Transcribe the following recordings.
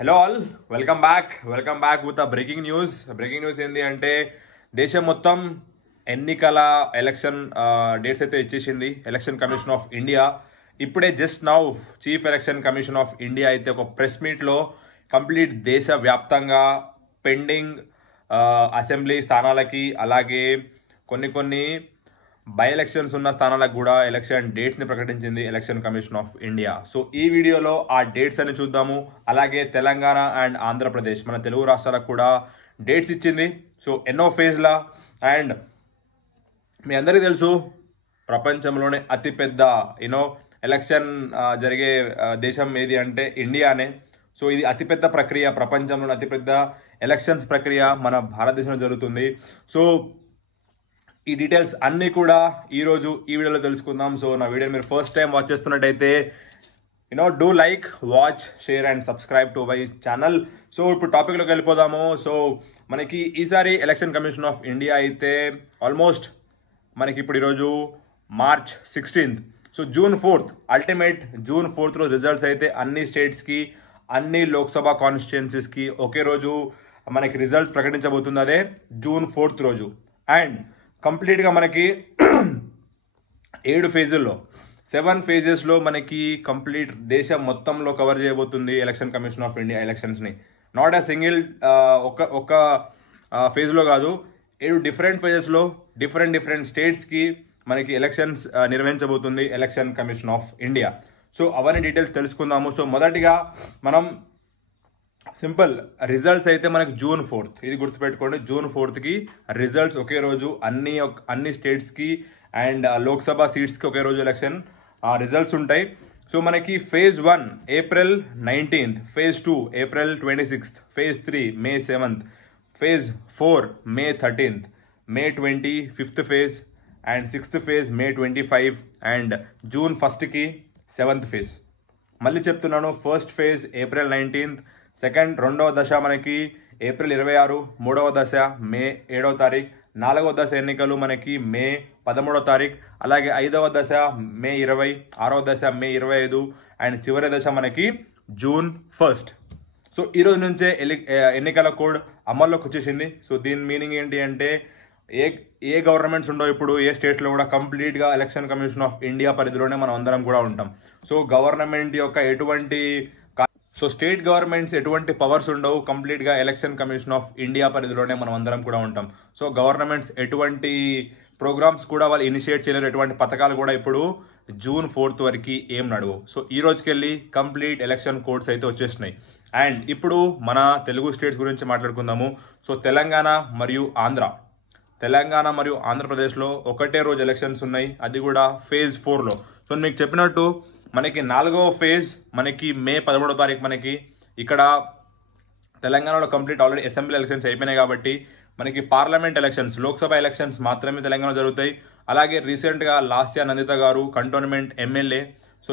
Hello all, welcome back with breaking news ఏంటి అంటే దేశం మొత్తం ఎన్నికల ఎలక్షన్ డేట్స్ అయితే ఇచ్చేసింది ఎలక్షన్ కమిషన్ ఆఫ్ ఇండియా. ఇప్పుడే just now chief election commission of India అయితే ఒక ప్రెస్ మీట్లో కంప్లీట్ దేశ వ్యాప్తంగా పెండింగ్ అసెంబ్లీ స్థానాలకి అలాగే కొన్ని బై ఎలక్షన్స్ ఉన్న స్థానాలకు కూడా ఎలక్షన్ డేట్స్ ని ప్రకటించింది election commission of India. So ఈ వీడియోలో ఆ డేట్స్ అని చూద్దాము. అలాగే తెలంగాణ అండ్ ఆంధ్రప్రదేశ్ మన తెలుగు రాష్ట్రాలకు కూడా డేట్స్ ఇచ్చింది. సో ఎన్నో ఫేజ్లా అండ్ మీ అందరికీ తెలుసు ప్రపంచంలోనే అతిపెద్ద ఎలక్షన్ జరిగే దేశం ఏది అంటే ఇండియానే. సో ఇది అతిపెద్ద ప్రక్రియ, ప్రపంచంలోని అతిపెద్ద ఎలక్షన్స్ ప్రక్రియ మన భారతదేశంలో జరుగుతుంది. సో ఈ డీటెయిల్స్ అన్నీ కూడా ఈరోజు ఈ వీడియోలో తెలుసుకుందాం. సో నా వీడియో మీరు ఫస్ట్ టైం వాచ్ చేస్తున్నట్టయితే do like, watch, share and subscribe to my channel. So ఇప్పుడు టాపిక్లోకి వెళ్ళిపోదాము. సో మనకి ఈసారి ఎలక్షన్ కమిషన్ ఆఫ్ ఇండియా అయితే ఆల్మోస్ట్ మనకి ఇప్పుడు ఈరోజు March 16th. So June 4th ultimate June 4th రోజు రిజల్ట్స్ అయితే అన్ని స్టేట్స్కి అన్ని లోక్సభ కాన్స్టిట్యుయెన్సీస్కి ఒకే రోజు మనకి రిజల్ట్స్ ప్రకటించబోతుంది. అదే June 4th రోజు. అండ్ కంప్లీట్గా మనకి 7 ఫేజుల్లో 7 ఫేజెస్లో మనకి కంప్లీట్ దేశం మొత్తంలో కవర్ చేయబోతుంది ఎలక్షన్ కమిషన్ ఆఫ్ ఇండియా ఎలక్షన్స్ని. నాట్ అ సింగిల్ ఒక ఫేజ్లో కాదు, 7 డిఫరెంట్ ఫేజెస్లో డిఫరెంట్ స్టేట్స్కి మనకి ఎలక్షన్స్ నిర్వహించబోతుంది election commission of India. So అవన్నీ డీటెయిల్స్ తెలుసుకుందాము. సో మొదటిగా మనం సింపుల్ రిజల్ట్స్ అయితే మనకి June 4th, ఇది గుర్తుపెట్టుకోండి. June 4th రిజల్ట్స్ ఒకే రోజు అన్ని స్టేట్స్కి అండ్ లోక్సభ సీట్స్కి ఒకే రోజు ఎలక్షన్ రిజల్ట్స్ ఉంటాయి. సో మనకి phase 1 April 19th, phase 2 April 26th, phase 3 May 7th, phase 4 May 13th, May 20 5th phase and 6th phase May 25 and June 1st 7th phase. మళ్ళీ చెప్తున్నాను, first phase April 19th, రెండవ దశ మనకి April 26, మూడవ దశ May 7వ తారీఖు, నాలుగవ దశ ఎన్నికలు మనకి May 13వ తారీఖు, అలాగే 5వ దశ May 20, 6వ దశ May 25 అండ్ చివరి దశ మనకి June 1st. సో ఈరోజు నుంచే ఎన్నికల కోడ్ అమల్లోకి వచ్చేసింది. సో దీని మీనింగ్ ఏంటి అంటే ఏ గవర్నమెంట్స్ ఉండవు ఇప్పుడు ఏ స్టేట్లో కూడా కంప్లీట్గా ఎలక్షన్ కమిషన్ ఆఫ్ ఇండియా పరిధిలోనే మనం అందరం కూడా ఉంటాం. సో గవర్నమెంట్ యొక్క స్టేట్ గవర్నమెంట్స్ ఎటువంటి పవర్స్ ఉండవు, కంప్లీట్గా ఎలక్షన్ కమిషన్ ఆఫ్ ఇండియా పరిధిలోనే మనం అందరం కూడా ఉంటాం. సో గవర్నమెంట్స్ ఎటువంటి ప్రోగ్రామ్స్ కూడా వాళ్ళు ఇనిషియేట్ చేయలేరు, ఎటువంటి పథకాలు కూడా ఇప్పుడు June 4th వరకు ఏం నడవు. సో ఈ రోజుకెళ్ళి కంప్లీట్ ఎలక్షన్ కోడ్స్ అయితే వచ్చేసినాయి. అండ్ ఇప్పుడు మన తెలుగు స్టేట్స్ గురించి మాట్లాడుకుందాము. సో తెలంగాణ మరియు ఆంధ్రప్రదేశ్లో ఒకటే రోజు ఎలక్షన్స్ ఉన్నాయి, అది కూడా ఫేజ్ 4లో. సో మీకు చెప్పినట్టు మనకి 4వ ఫేజ్ మనకి May 13వ తారీఖు మనకి ఇక్కడ తెలంగాణలో కంప్లీట్ ఆల్రెడీ అసెంబ్లీ ఎలక్షన్స్ అయిపోయినాయి కాబట్టి మనకి పార్లమెంట్ ఎలక్షన్స్, లోక్సభ ఎలక్షన్స్ మాత్రమే తెలంగాణలో జరుగుతాయి. అలాగే రీసెంట్గా లాస్యా నందిత గారు కంటోన్మెంట్ ఎమ్మెల్యే సో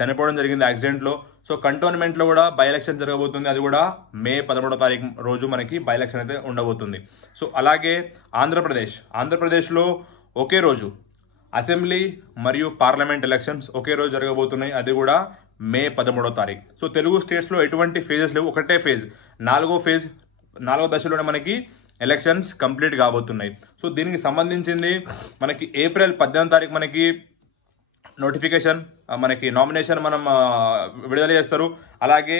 చనిపోవడం జరిగింది యాక్సిడెంట్లో. సో కంటోన్మెంట్లో కూడా బై ఎలక్షన్ జరగబోతుంది, అది కూడా May 13వ తారీఖు రోజు మనకి బై ఎలక్షన్ అయితే ఉండబోతుంది. సో అలాగే ఆంధ్రప్రదేశ్లో ఒకే రోజు అసెంబ్లీ మరియు పార్లమెంట్ ఎలక్షన్స్ ఒకే రోజు జరగబోతున్నాయి, అది కూడా May 13వ తారీఖు. సో తెలుగు స్టేట్స్లో ఎటువంటి ఫేజెస్ లేవు, ఒకటే ఫేజ్, 4వ దశలోనే మనకి ఎలక్షన్స్ కంప్లీట్ కాబోతున్నాయి. సో దీనికి సంబంధించింది మనకి April 18వ తారీఖు మనకి నోటిఫికేషన్, మనకి నామినేషన్ మనం విడుదల చేస్తారు. అలాగే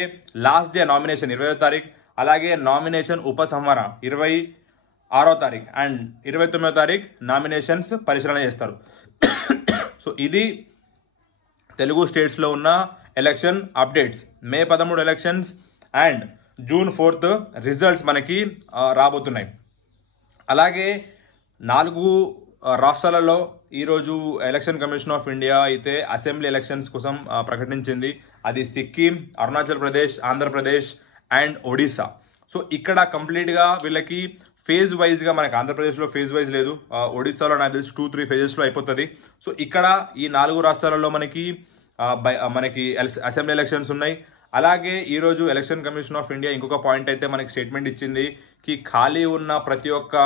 లాస్ట్ డే నామినేషన్ 20వ తారీఖు, అలాగే నామినేషన్ ఉపసంహరణ 26వ తారీఖు అండ్ 29వ తారీఖు నామినేషన్స్ పరిశీలన చేస్తారు. సో ఇది తెలుగు స్టేట్స్లో ఉన్న election updates. May 13 elections and June 4th results మనకి రాబోతున్నాయి. అలాగే 4 రాష్ట్రాలలో ఈరోజు ఎలక్షన్ కమిషన్ ఆఫ్ ఇండియా అయితే అసెంబ్లీ ఎలక్షన్స్ కోసం ప్రకటించింది. అది సిక్కిం, అరుణాచల్ ప్రదేశ్, ఆంధ్రప్రదేశ్ అండ్ ఒడిశా. సో ఇక్కడ కంప్లీట్గా వీళ్ళకి ఫేజ్ వైజ్గా, మనకి ఆంధ్రప్రదేశ్లో ఫేజ్ వైజ్ లేదు, ఒడిశాలో నాకు తెలిసి 2-3 ఫేజెస్లో అయిపోతుంది. సో ఇక్కడ ఈ 4 రాష్ట్రాలలో మనకి అసెంబ్లీ ఎలక్షన్స్ ఉన్నాయి. అలాగే ఈరోజు ఎలక్షన్ కమిషన్ ఆఫ్ ఇండియా ఇంకొక పాయింట్ అయితే మనకి స్టేట్మెంట్ ఇచ్చింది కి ఖాళీ ఉన్న ప్రతి ఒక్క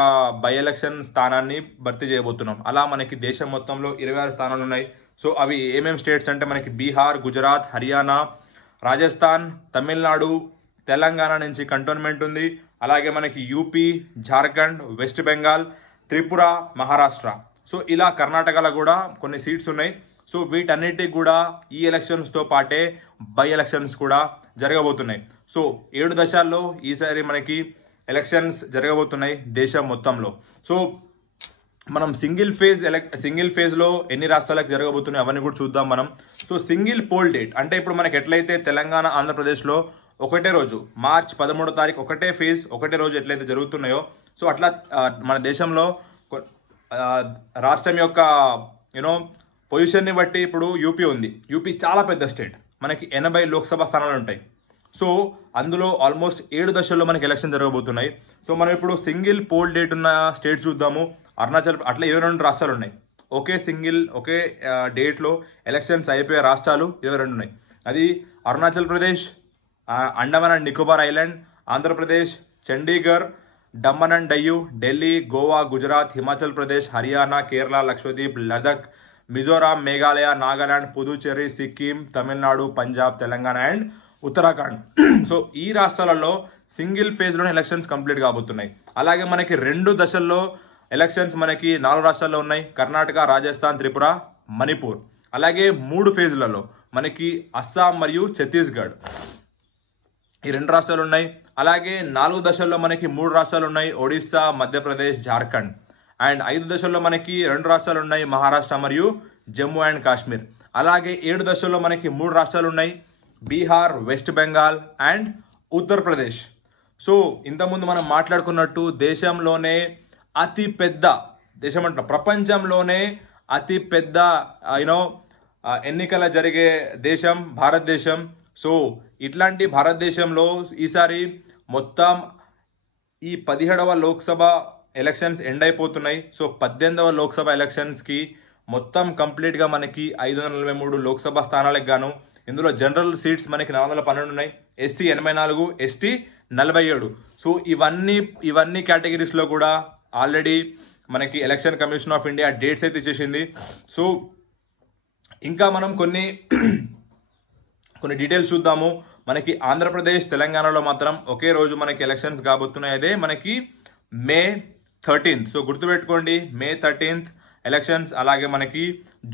బై ఎలక్షన్ స్థానాన్ని భర్తీ చేయబోతున్నాం. అలా మనకి దేశం మొత్తంలో 26 స్థానాలు ఉన్నాయి. సో అవి ఏమేమి స్టేట్స్ అంటే మనకి బీహార్, గుజరాత్, హర్యానా, రాజస్థాన్, తమిళనాడు, తెలంగాణ నుంచి కంటోన్మెంట్ ఉంది. అలాగే మనకి UP, Jharkhand, west Bengal, Tripura, Maharashtra. So ఇలా కర్ణాటకలో కూడా కొన్ని సీట్స్ ఉన్నాయి. సో వీటన్నిటికి కూడా ఈ ఎలక్షన్స్తో పాటే బై ఎలక్షన్స్ కూడా జరగబోతున్నాయి. సో 7 దశల్లో ఈసారి మనకి ఎలక్షన్స్ జరగబోతున్నాయి దేశం మొత్తంలో. సో మనం సింగిల్ ఫేజ్లో ఎన్ని రాష్ట్రాలకు జరగబోతున్నాయి అవన్నీ కూడా చూద్దాం మనం. సో సింగిల్ పోల్ డేట్ అంటే ఇప్పుడు మనకి ఎట్లయితే తెలంగాణ, ఆంధ్రప్రదేశ్లో ఒకటే రోజు మార్చ్ 13వ తారీఖు ఒకటే ఫేజ్ ఒకటే రోజు ఎట్లయితే జరుగుతున్నాయో, సో అట్లా మన దేశంలో రాష్ట్రం యొక్క పొజిషన్ని బట్టి ఇప్పుడు యూపీ ఉంది. యూపీ చాలా పెద్ద స్టేట్, మనకి 80 లోక్సభ స్థానాలు ఉంటాయి. సో అందులో ఆల్మోస్ట్ 7 దశల్లో మనకి ఎలక్షన్ జరగబోతున్నాయి. సో మనం ఇప్పుడు సింగిల్ పోల్ డేట్ ఉన్న స్టేట్ చూద్దాము. అరుణాచల్, అట్లా 22 రాష్ట్రాలు ఉన్నాయి. ఒకే డేట్లో ఎలక్షన్స్ అయిపోయే రాష్ట్రాలు 22 ఉన్నాయి. అది Arunachal Pradesh, Andaman and Nicobar island, Andhra Pradesh, Chandigarh, Thaman and Diu, Delhi, Goa, Gujarat, Himachal Pradesh, Haryana, Kerala, Lakshadweep, Ladakh, Mizoram, Meghalaya, Nagaland, Puducherry, Sikkim, Tamil Nadu, Punjab, Telangana and Uttarakhand. So ఈ రాష్ట్రాలలో సింగిల్ ఫేజ్లోనే ఎలక్షన్స్ కంప్లీట్ కాబోతున్నాయి. అలాగే మనకి 2 దశల్లో ఎలక్షన్స్ మనకి 4 రాష్ట్రాల్లో ఉన్నాయి. కర్ణాటక, రాజస్థాన్, త్రిపుర, మణిపూర్. అలాగే 3 ఫేజ్లలో మనకి అస్సాం మరియు ఛత్తీస్గఢ్, ఈ 2 రాష్ట్రాలు ఉన్నాయి. అలాగే 4 దశల్లో మనకి 3 రాష్ట్రాలు ఉన్నాయి. ఒడిస్సా, మధ్యప్రదేశ్, జార్ఖండ్. అండ్ 5 దశల్లో మనకి 2 రాష్ట్రాలు ఉన్నాయి. మహారాష్ట్ర మరియు జమ్మూ అండ్ కాశ్మీర్. అలాగే 7 దశల్లో మనకి 3 రాష్ట్రాలు ఉన్నాయి. Bihar, west Bengal and Uttar Pradesh. So ఇంతకుముందు మనం మాట్లాడుకున్నట్టు దేశంలోనే అతి పెద్ద దేశం అంట, ప్రపంచంలోనే అతి పెద్ద ఎన్నికల జరిగే దేశం భారతదేశం. సో ఇట్లాంటి భారతదేశంలో ఈసారి మొత్తం ఈ 17వ లోక్సభ ఎలక్షన్స్ ఎండ్ అయిపోతున్నాయి. సో 18వ లోక్సభ ఎలక్షన్స్కి మొత్తం కంప్లీట్గా మనకి 543 లోక్సభ స్థానాలకు గాను ఇందులో జనరల్ సీట్స్ మనకి 412 ఉన్నాయి. SC 84, ST 47. సో ఇవన్నీ కేటగిరీస్లో కూడా ఆల్రెడీ మనకి election commission of India dates అయితే ఇచ్చేసింది. సో ఇంకా మనం కొన్ని డీటెయిల్స్ చూద్దాము. మనకి ఆంధ్రప్రదేశ్, తెలంగాణలో మాత్రం ఒకే రోజు మనకి ఎలక్షన్స్ కాబోతున్నాయి. అదే మనకి May 13th. సో గుర్తుపెట్టుకోండి, May 13th ఎలక్షన్స్. అలాగే మనకి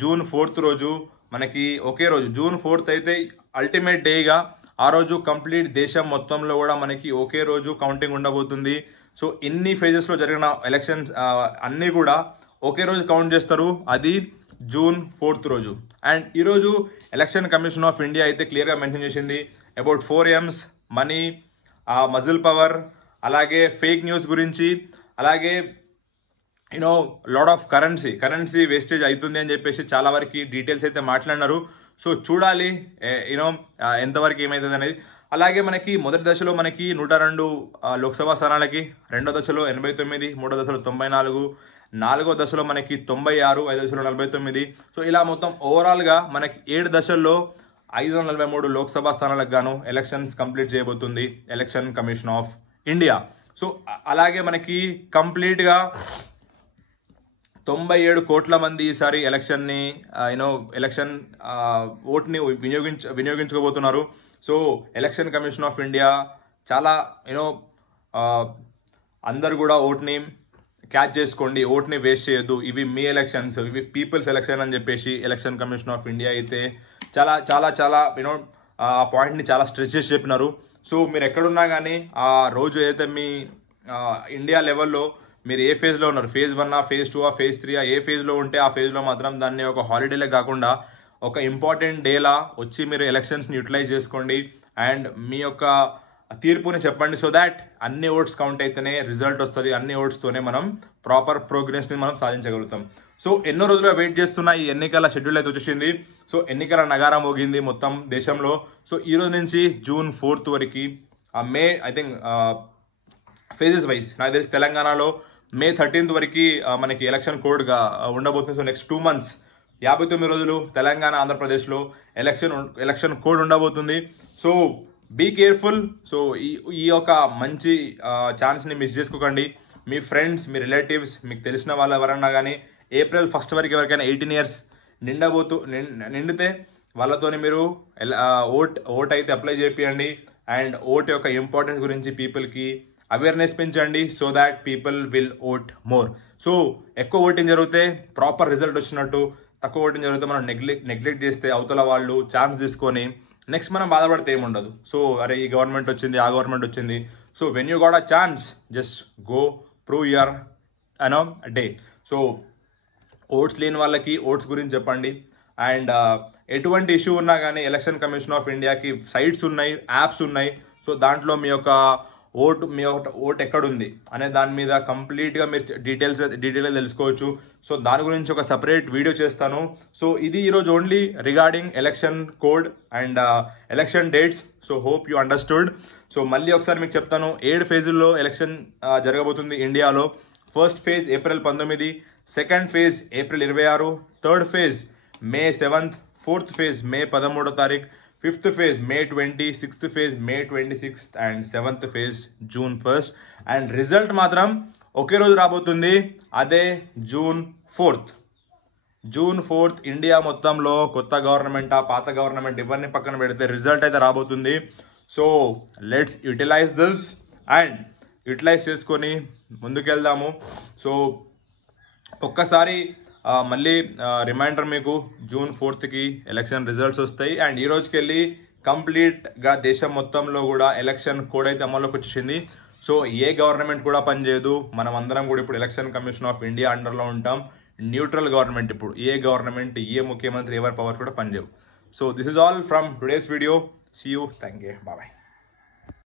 June 4th రోజు మనకి ఒకే రోజు. June 4th అయితే అల్టిమేట్ డేగా ఆ రోజు కంప్లీట్ దేశం మొత్తంలో కూడా మనకి ఒకే రోజు కౌంటింగ్ ఉండబోతుంది. సో ఇన్ని ఫేజెస్లో జరిగిన ఎలక్షన్స్ అన్నీ కూడా ఒకే రోజు కౌంట్ చేస్తారు. అది June 4th రోజు. అండ్ ఈరోజు ఎలక్షన్ కమిషన్ ఆఫ్ ఇండియా అయితే క్లియర్గా మెన్షన్ చేసింది about 4 M's, money, muscle power, అలాగే ఫేక్ న్యూస్ గురించి, అలాగే లాట్ ఆఫ్ కరెన్సీ వేస్టేజ్ అవుతుంది అని చెప్పేసి చాలా వరకు డీటెయిల్స్ అయితే మాట్లాడినారు. సో చూడాలి ఎంతవరకు ఏమవుతుంది అనేది. అలాగే మనకి మొదటి దశలో మనకి 102 లోక్సభ స్థానాలకి, 2వ దశలో 89, 3వ దశలో 94, 4వ దశలో మనకి 96, 5వ దశలో 49. సో ఇలా మొత్తం ఓవరాల్గా మనకి 7 దశల్లో 543 లోక్సభ స్థానాలకు గాను ఎలక్షన్స్ కంప్లీట్ చేయబోతుంది election commission of India. So అలాగే మనకి కంప్లీట్గా 97 కోట్ల మంది ఈసారి ఎలక్షన్ని ఎలక్షన్ ఓట్ని వినియోగించుకోబోతున్నారు. So election commission of India చాలా అందరు కూడా ఓట్ని క్యాచ్ చేసుకోండి, ఓట్ని వేస్ట్ చేయొద్దు, ఇవి మీ ఎలక్షన్స్, ఇవి పీపుల్స్ ఎలక్షన్ అని చెప్పేసి ఎలక్షన్ కమిషన్ ఆఫ్ ఇండియా అయితే చాలా చాలా చాలా ఆ పాయింట్ని చాలా స్ట్రెస్ చేసి చెప్పినారు. సో మీరు ఎక్కడున్నా కానీ ఆ రోజు ఏదైతే మీ ఇండియా లెవెల్లో మీరు ఏ ఫేజ్లో ఉన్నారు, phase 1, phase 2, phase 3 ఏ ఫేజ్లో ఉంటే ఆ ఫేజ్లో మాత్రం దాన్ని ఒక హాలిడేలే కాకుండా ఒక ఇంపార్టెంట్ డేలా వచ్చి మీరు ఎలక్షన్స్ని యూటిలైజ్ చేసుకోండి అండ్ మీ యొక్క తీర్పుని చెప్పండి. సో దాట్ అన్ని ఓట్స్ కౌంట్ అయితేనే రిజల్ట్ వస్తుంది. అన్ని ఓట్స్తోనే మనం ప్రాపర్ ప్రోగ్రెస్ని మనం సాధించగలుగుతాం. సో ఎన్నో రోజులుగా వెయిట్ చేస్తున్న ఈ ఎన్నికల షెడ్యూల్ అయితే వచ్చేసింది. సో ఎన్నికల నగారం మోగింది మొత్తం దేశంలో. సో ఈ రోజు నుంచి June 4th వరకు may I think phases wise నాకు తెలిసి తెలంగాణలో May 13th వరకు మనకి ఎలక్షన్ కోడ్గా ఉండబోతుంది. సో నెక్స్ట్ 2 months 59 రోజులు తెలంగాణ, ఆంధ్రప్రదేశ్లో ఎలక్షన్ కోడ్ ఉండబోతుంది. So be careful. సో ఈ యొక్క మంచి ఛాన్స్ని మిస్ చేసుకోకండి. మీ ఫ్రెండ్స్, మీ రిలేటివ్స్, మీకు తెలిసిన వాళ్ళు ఎవరన్నా కానీ April 1st వరకు ఎవరికైనా 18 years నిండితే వాళ్ళతోని మీరు ఓట్ అయితే అప్లై చేపియండి. అండ్ ఓట్ యొక్క ఇంపార్టెన్స్ గురించి పీపుల్కి అవేర్నెస్ పెంచండి so that people will vote more. So ఎక్కువ ఓటింగ్ జరిగితే ప్రాపర్ రిజల్ట్ వచ్చినట్టు, తక్కువ ఓటింగ్ జరిగితే మనం నెగ్లెక్ట్ చేస్తే అవతల వాళ్ళు ఛాన్స్ తీసుకొని నెక్స్ట్ మనం బాధపడితే ఏముండదు. సో అరే ఈ గవర్నమెంట్ వచ్చింది, ఆ గవర్నమెంట్ వచ్చింది. So when you got a chance just go prove your day. So votes లేని వాళ్ళకి ఓట్స్ గురించి చెప్పండి. అండ్ ఎటువంటి ఇష్యూ ఉన్నా కానీ ఎలక్షన్ కమిషన్ ఆఫ్ ఇండియాకి సైట్స్ ఉన్నాయి, యాప్స్ ఉన్నాయి. సో దాంట్లో మీ యొక్క ఓట్ ఎక్కడుంది అనే దాని మీద కంప్లీట్గా మీరు డీటెయిల్గా తెలుసుకోవచ్చు. సో దాని గురించి ఒక సపరేట్ వీడియో చేస్తాను. సో ఇది ఈరోజు only regarding election code and election dates. So hope you understood. So మళ్ళీ ఒకసారి మీకు చెప్తాను, 7 ఫేజుల్లో ఎలక్షన్ జరగబోతుంది ఇండియాలో. First phase April 19, second phase April 26, third phase May 7, fourth phase May 13వ తారీఖు, fifth phase May 20, sixth phase May 26 and seventh phase June 1. And result మాత్రం ఒకే రోజు రాబోతుంది, అదే జూన్ 4. జూన్ 4 ఇండియా మొత్తంలో కొత్త గవర్నమెంటా పాత గవర్నమెంట్ ఇవన్నీ పక్కన పెడితే రిజల్ట్ అయితే రాబోతుంది. So let's utilize this and utilize చేసుకొని ముందుకెళ్దాము. సో ఒక్కసారి మళ్ళీ రిమైండర్, మీకు జూన్ 4కి ఎలక్షన్ రిజల్ట్స్ వస్తాయి. అండ్ ఈ రోజుకి వెళ్ళి కంప్లీట్గా దేశం మొత్తంలో కూడా ఎలక్షన్ కోడ్ అయితే అమల్లోకి వచ్చేసింది. సో ఏ గవర్నమెంట్ కూడా పనిచేయదు, మనం అందరం కూడా ఇప్పుడు ఎలక్షన్ కమిషన్ ఆఫ్ ఇండియా అండర్లో ఉంటాం. న్యూట్రల్ గవర్నమెంట్, ఇప్పుడు ఏ గవర్నమెంట్, ఏ ముఖ్యమంత్రి, ఎవరి పవర్ కూడా పనిచేయవు. So this is all from today's video. See you, thank you, bye.